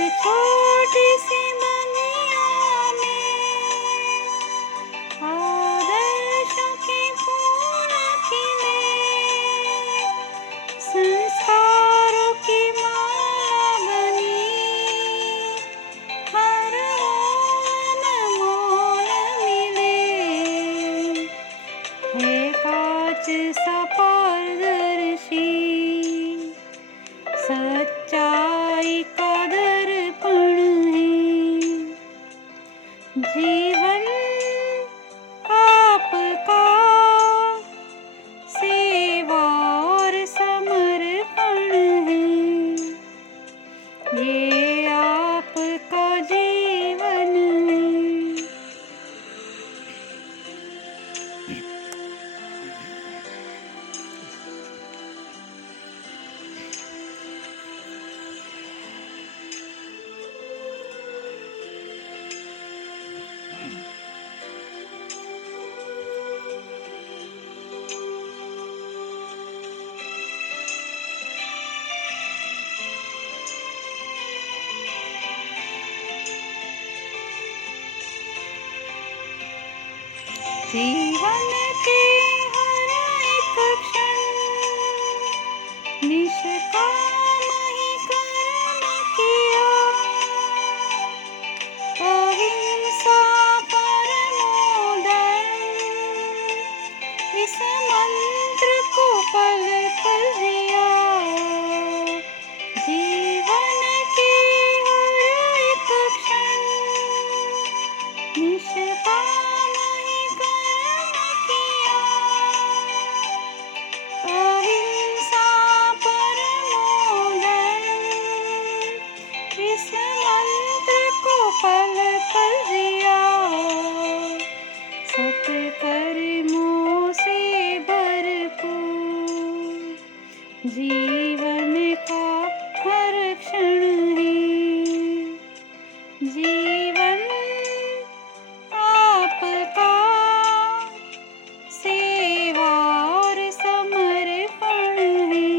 छोटी सी दुनिया में आदर्शों के फूल खिले, संस्कारों की माला बनी, हर मोल मिले, है कांच सा पारदर्शी, सच्चाई का दर्पण है। जीवन आपका सेवा और समर्पण है, ये आपका जीवन है। जीवन के हर एक क्षण निष्काम ही कर्म किया, अहिंसा परमो धर्म, इस मंत्र को पल पल जिया। जीवन के हर एक क्षण निष्काम ही कर्म किया, अहिंसा परमो धर्म, इस मंत्र को पल पल जिया। सत्कर्मों से भरपूर जीवन का हर क्षण है। जीवन आपका सेवा और समर्पण है,